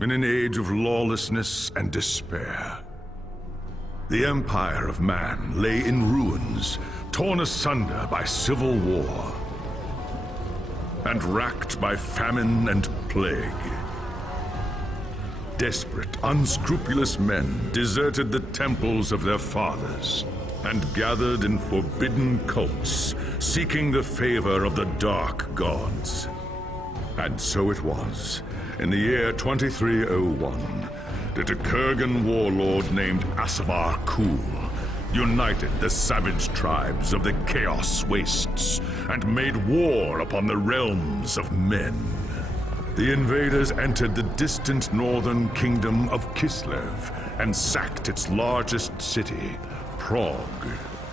in an age of lawlessness and despair. The empire of man lay in ruins, torn asunder by civil war, and racked by famine and plague. Desperate, unscrupulous men deserted the temples of their fathers and gathered in forbidden cults, seeking the favor of the dark gods. And so it was, in the year 2301, that a Kurgan warlord named Asavar Kul united the savage tribes of the Chaos Wastes and made war upon the realms of men. The invaders entered the distant northern kingdom of Kislev and sacked its largest city, Prague.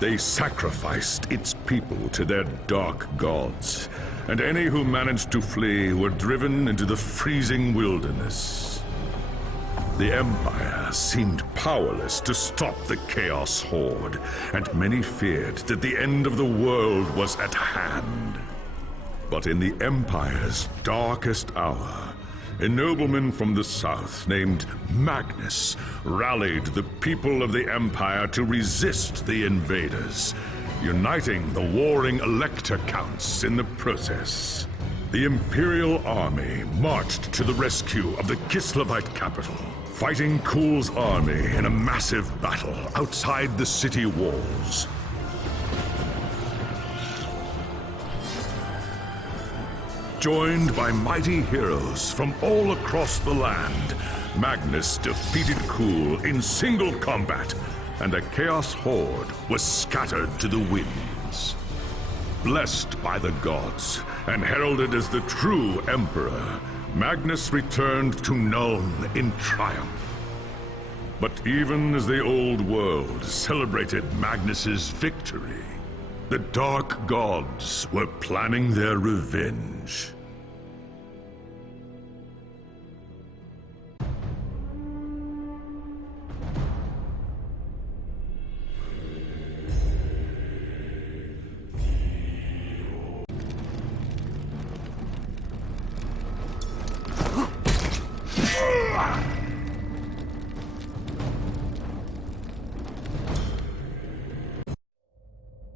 They sacrificed its people to their dark gods, and any who managed to flee were driven into the freezing wilderness. The Empire seemed powerless to stop the Chaos Horde, and many feared that the end of the world was at hand. But in the Empire's darkest hour, a nobleman from the south named Magnus rallied the people of the Empire to resist the invaders, uniting the warring Elector Counts in the process. The Imperial Army marched to the rescue of the Kislevite capital, fighting Kul's army in a massive battle outside the city walls. Joined by mighty heroes from all across the land, Magnus defeated Kul in single combat, and the Chaos Horde was scattered to the winds. Blessed by the gods and heralded as the true Emperor, Magnus returned to NULN in triumph. But even as the old world celebrated Magnus's victory, the dark gods were planning their revenge.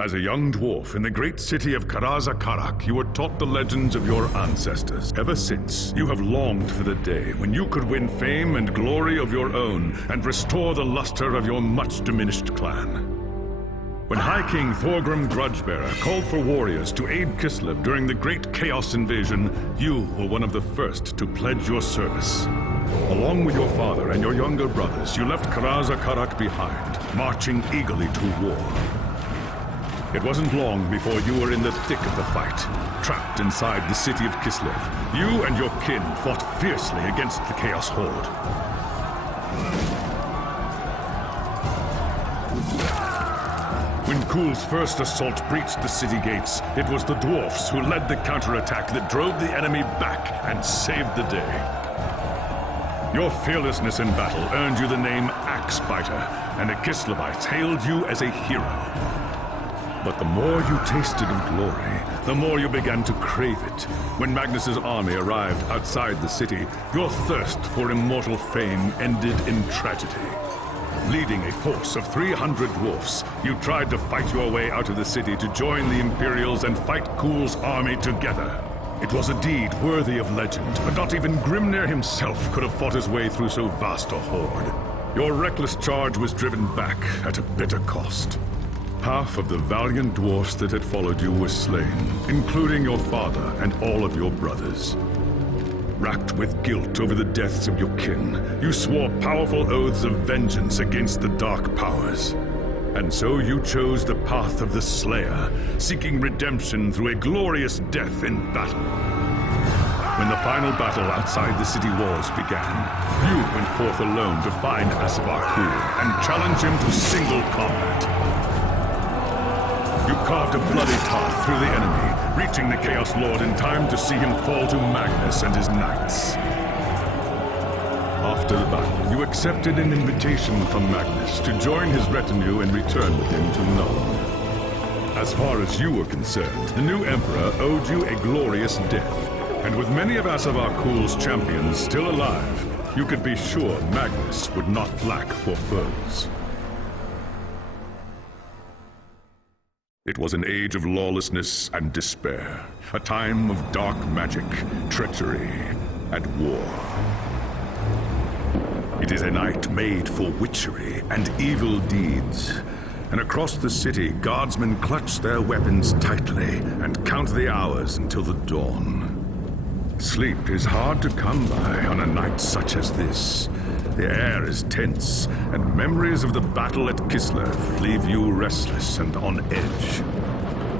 As a young dwarf in the great city of Karazakarak, you were taught the legends of your ancestors. Ever since, you have longed for the day when you could win fame and glory of your own and restore the luster of your much-diminished clan. When High King Thorgrim Grudgebearer called for warriors to aid Kislev during the Great Chaos Invasion, you were one of the first to pledge your service. Along with your father and your younger brothers, you left Karazakarak behind, marching eagerly to war. It wasn't long before you were in the thick of the fight, trapped inside the city of Kislev. You and your kin fought fiercely against the Chaos Horde. When Kul's first assault breached the city gates, it was the dwarfs who led the counterattack that drove the enemy back and saved the day. Your fearlessness in battle earned you the name Axebiter, and the Kislevites hailed you as a hero. But the more you tasted of glory, the more you began to crave it. When Magnus's army arrived outside the city, your thirst for immortal fame ended in tragedy. Leading a force of 300 dwarfs, you tried to fight your way out of the city to join the Imperials and fight Kul's army together. It was a deed worthy of legend, but not even Grimnir himself could have fought his way through so vast a horde. Your reckless charge was driven back at a bitter cost. Half of the valiant dwarfs that had followed you were slain, including your father and all of your brothers. Racked with guilt over the deaths of your kin, you swore powerful oaths of vengeance against the dark powers. And so you chose the path of the Slayer, seeking redemption through a glorious death in battle. When the final battle outside the city walls began, you went forth alone to find Asavar Kul and challenge him to single combat. You carved a bloody path through the enemy, reaching the Chaos Lord in time to see him fall to Magnus and his knights. After the battle, you accepted an invitation from Magnus to join his retinue and return with him to NULN. As far as you were concerned, the new Emperor owed you a glorious death, and with many of Asavar Kul's champions still alive, you could be sure Magnus would not lack for foes. It was an age of lawlessness and despair, a time of dark magic, treachery, and war. It is a night made for witchery and evil deeds. And across the city, guardsmen clutch their weapons tightly and count the hours until the dawn. Sleep is hard to come by on a night such as this. The air is tense, and memories of the battle at Kislev leave you restless and on edge.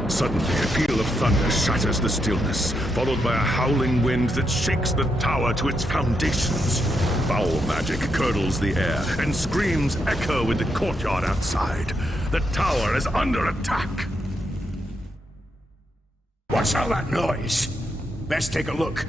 Suddenly, a peal of thunder shatters the stillness, followed by a howling wind that shakes the tower to its foundations. Foul magic curdles the air, and screams echo in the courtyard outside. The tower is under attack! What's all that noise? Best take a look.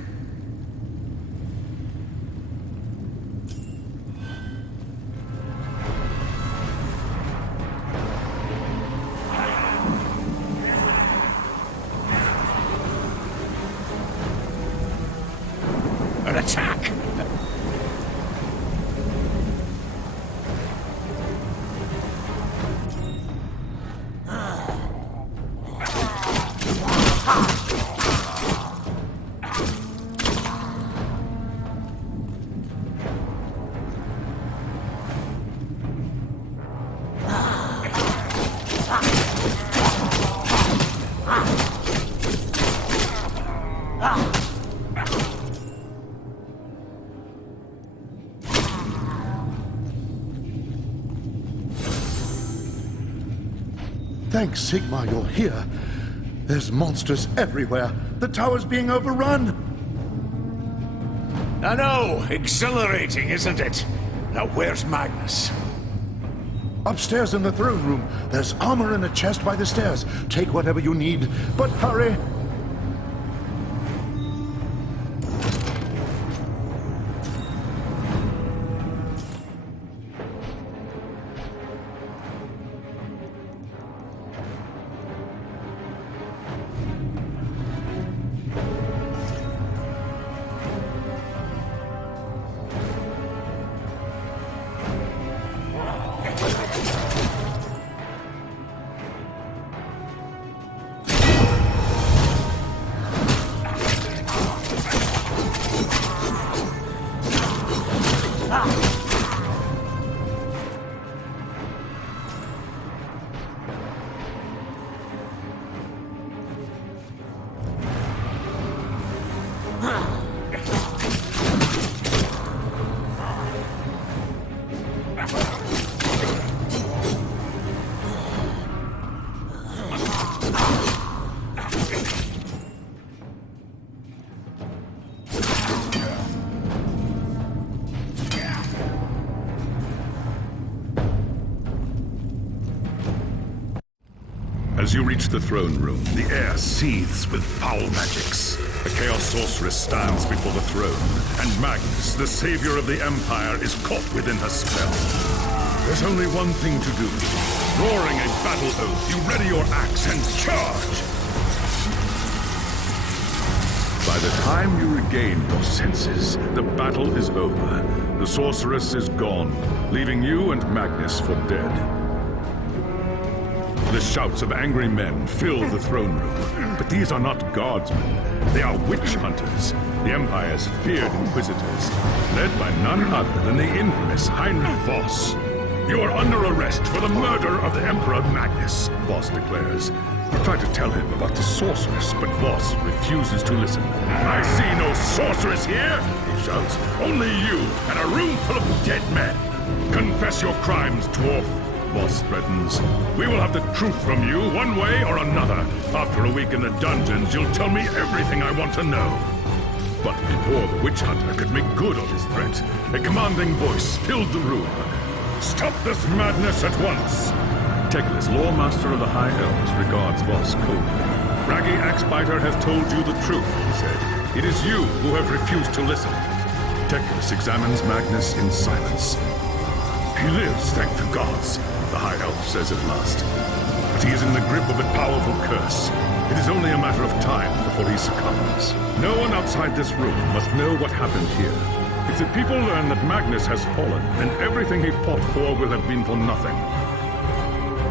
An attack! Thanks, Sigma, you're here. There's monsters everywhere. The tower's being overrun. I know, exhilarating, isn't it? Now where's Magnus? Upstairs in the throne room. There's armor in a chest by the stairs. Take whatever you need, but hurry. As you reach the throne room, the air seethes with foul magics. The Chaos Sorceress stands before the throne, and Magnus, the savior of the Empire, is caught within her spell. There's only one thing to do. Roaring a battle oath, you ready your axe and charge! By the time you regain your senses, the battle is over. The Sorceress is gone, leaving you and Magnus for dead. The shouts of angry men fill the throne room. But these are not guardsmen. They are witch hunters, the Empire's feared inquisitors, led by none other than the infamous Heinrich Voss. You are under arrest for the murder of the Emperor Magnus, Voss declares. You try to tell him about the sorceress, but Voss refuses to listen. I see no sorceress here, he shouts. Only you and a room full of dead men. Confess your crimes, dwarf. Voss threatens. We will have the truth from you, one way or another. After a week in the dungeons, you'll tell me everything I want to know. But before the witch hunter could make good on his threat, a commanding voice filled the room. Stop this madness at once! Teclis, Loremaster of the High Elves, regards Voss coldly. Bragi Axebiter has told you the truth, he said. It is you who have refused to listen. Teclis examines Magnus in silence. He lives, thank the gods, the High Elf says at last. But he is in the grip of a powerful curse. It is only a matter of time before he succumbs. No one outside this room must know what happened here. If the people learn that Magnus has fallen, then everything he fought for will have been for nothing.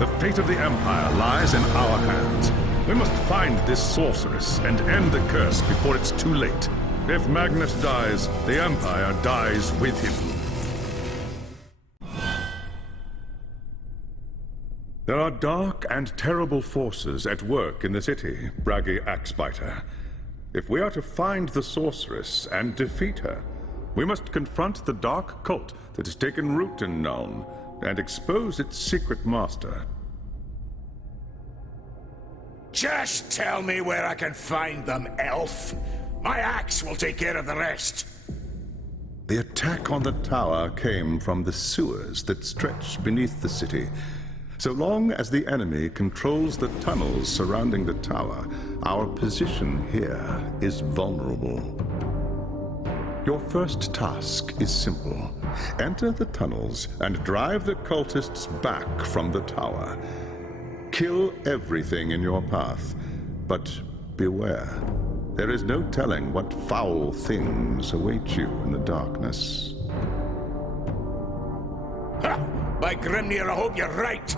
The fate of the Empire lies in our hands. We must find this sorceress and end the curse before it's too late. If Magnus dies, the Empire dies with him. There are dark and terrible forces at work in the city, Bragi Axebiter. If we are to find the sorceress and defeat her, we must confront the dark cult that has taken root in NULN and expose its secret master. Just tell me where I can find them, elf. My axe will take care of the rest. The attack on the tower came from the sewers that stretch beneath the city. So long as the enemy controls the tunnels surrounding the tower, our position here is vulnerable. Your first task is simple. Enter the tunnels and drive the cultists back from the tower. Kill everything in your path, but beware. There is no telling what foul things await you in the darkness. Ha! By Grimnir, I hope you're right!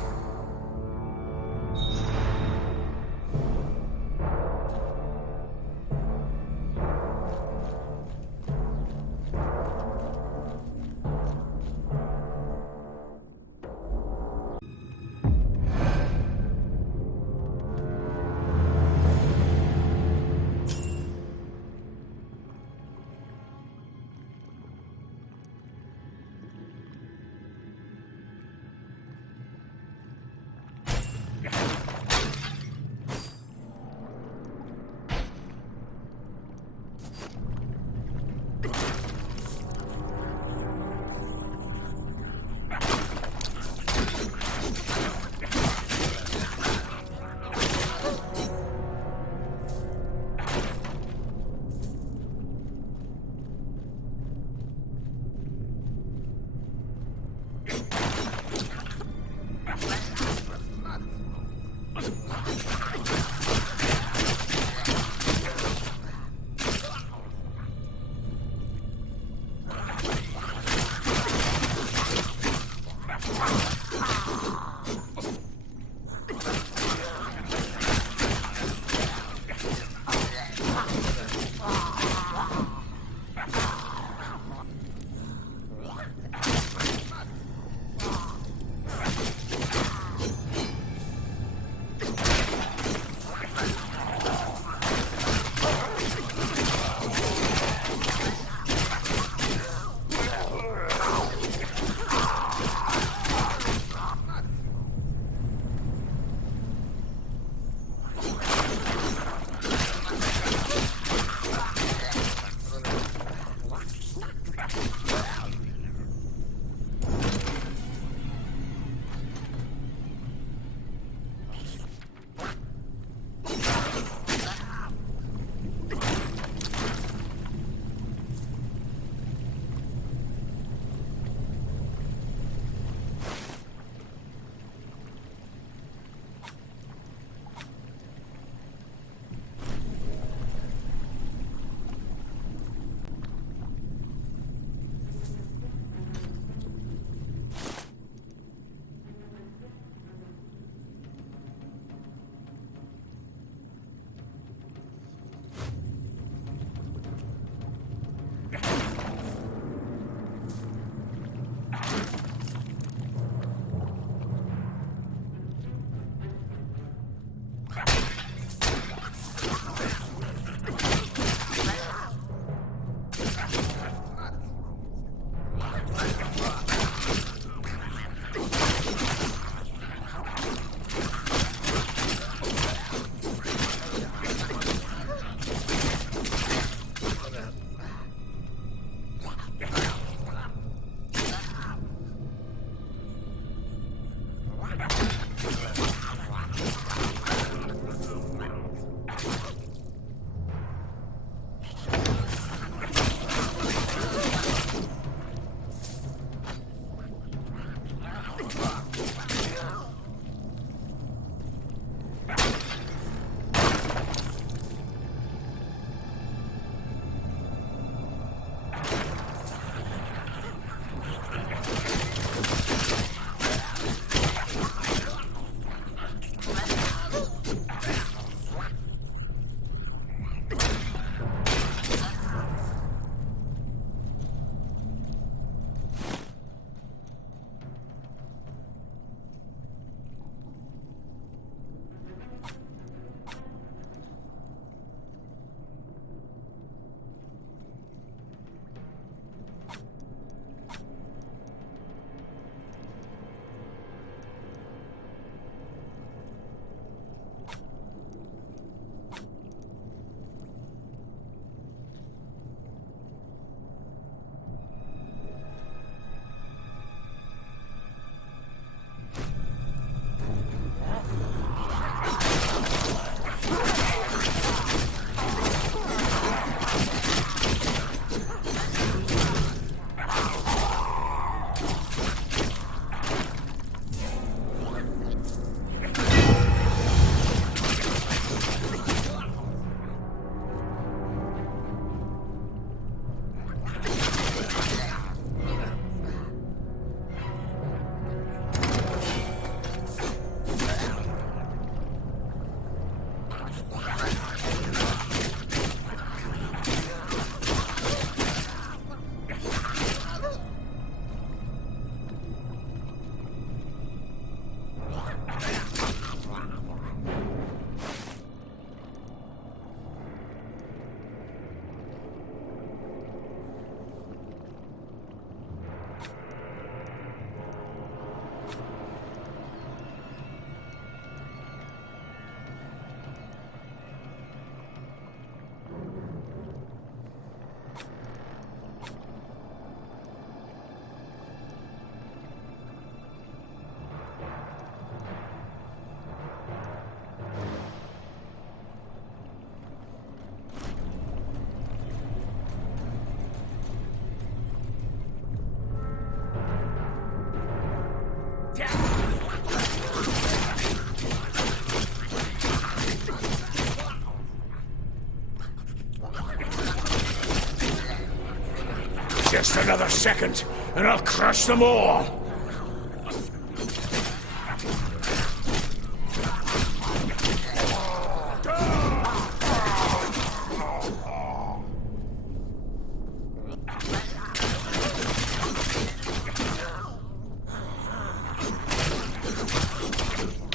Just another second, and I'll crush them all!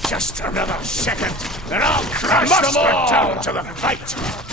Just another second, and I'll crush them all! Return to the fight!